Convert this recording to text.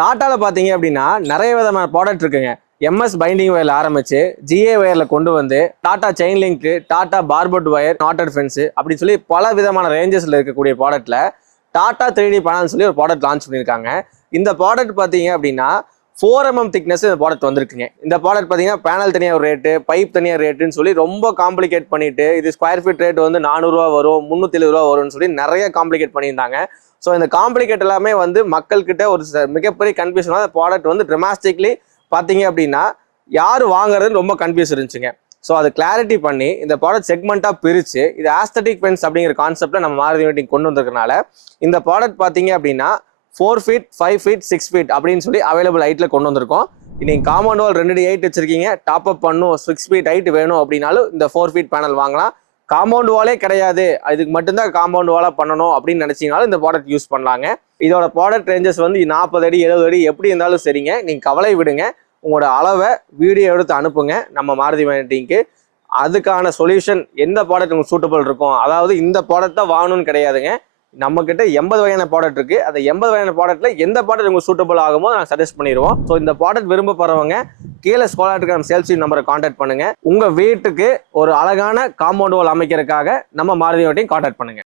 டாட்டாவில் பார்த்தீங்க அப்படின்னா நிறைய விதமான ப்ராடக்ட் இருக்குங்க. எம்எஸ் பைண்டிங் வயர்ல ஆரம்பிச்சு ஜிஏ வயர்ல கொண்டு வந்து Tata chain link, Tata barbet wire, நாட்டட் fence அப்படின்னு சொல்லி பல விதமான ரேஞ்சஸ்ல இருக்கக்கூடிய ப்ராடக்ட்ல டாடா 3D பேனல் சொல்லி ஒரு ப்ராடக்ட் லான்ச் பண்ணியிருக்காங்க. இந்த ப்ராடக்ட் பார்த்தீங்க அப்படின்னா 4mm திக்னஸ் இந்த ப்ராடக்ட் வந்திருக்குங்க. இந்த ப்ராடக்ட் பார்த்தீங்கன்னா பேனல் தனியாக ஒரு ரேட்டு, பைப் தனியாக ரேட்டுன்னு சொல்லி ரொம்ப காம்ப்ளிகேட் பண்ணிட்டு இது ஸ்கொயர் ஃபீட் ரேட் வந்து 400 ரூபா வரும், 370 ரூபா வரும்னு சொல்லி நிறைய காம்ப்ளிகேட் பண்ணியிருந்தாங்க. ஸோ இந்த காம்ப்ளிகேட் எல்லாமே வந்து மக்கள்கிட்ட ஒரு மிகப்பெரிய கன்ஃபியூஷனாக இந்த ப்ராடக்ட் வந்து ட்ரமாஸ்டிக்லி பார்த்தீங்க அப்படின்னா யார் வாங்குறதுன்னு ரொம்ப கன்ஃபியூஸ் இருந்துச்சுங்க. ஸோ அது கிளாரிட்டி பண்ணி இந்த ப்ராடக்ட் செக்மெண்ட்டாக பிரித்து இது ஆஸ்தட்டிக் ஃபென்ஸ் அப்படிங்கிற கான்செப்டில் நம்ம மாருதி யூனிட்டிங் கொண்டு வந்திருக்கனால இந்த ப்ராடக்ட் பார்த்தீங்க அப்படின்னா 4 feet, 5 feet, 6 feet அப்படின்னு சொல்லி அவைலபிள் ஹைட்டில் கொண்டு வந்திருக்கோம். நீங்கள் காம்பவுண்ட் வால் 2 ஹைட் வச்சிருக்கீங்க, டாப் அப் பண்ணும் 6 feet ஹைட் வேணும் அப்படின்னாலும் இந்த 4 feet பேனல் வாங்கலாம். காம்பவுண்ட் வாலே கிடையாது, இதுக்கு மட்டும்தான் காம்பவுண்ட் வாலாக பண்ணணும் அப்படின்னு நினச்சிங்கனாலும் இந்த ப்ராடக்ட் யூஸ் பண்ணலாங்க. இதோட ப்ராடக்ட் ரேஞ்சஸ் வந்து 40 அடி 70 அடி எப்படி இருந்தாலும் சரிங்க. நீங்கள் கவலை விடுங்க, உங்களோட அளவை வீடியோ எடுத்து அனுப்புங்க நம்ம மாருதி யூனிட்டிங்க்கு. அதுக்கான சொல்யூஷன் எந்த ப்ராடக்ட் உங்களுக்கு சூட்டபிள் இருக்கும், அதாவது இந்த ப்ராடக்ட் தான் வாங்கணும்னு கிடையாதுங்க. நம்ம கிட்ட 80 வகையான ப்ராடக்ட் இருக்கு. அந்த 80 வகையான ப்ராடக்ட்ல எந்த ப்ராடக்ட் உங்களுக்கு சூட்டபிள் ஆகுமோ நாங்கள் சஜஸ்ட் பண்ணிடுவோம். ஸோ இந்த ப்ராடக்ட் விரும்பப்படுறவங்க கீழே ஸ்க்ரோல் ஆகிட்டு நம்ம சேல்ஸ் நம்பரை கான்டாக்ட் பண்ணுங்க. உங்க வீட்டுக்கு ஒரு அழகான காம்பவுண்ட் வால் அமைக்கிறதுக்காக நம்ம மாருதி யூனிட்டிங் கான்டாக்ட் பண்ணுங்க.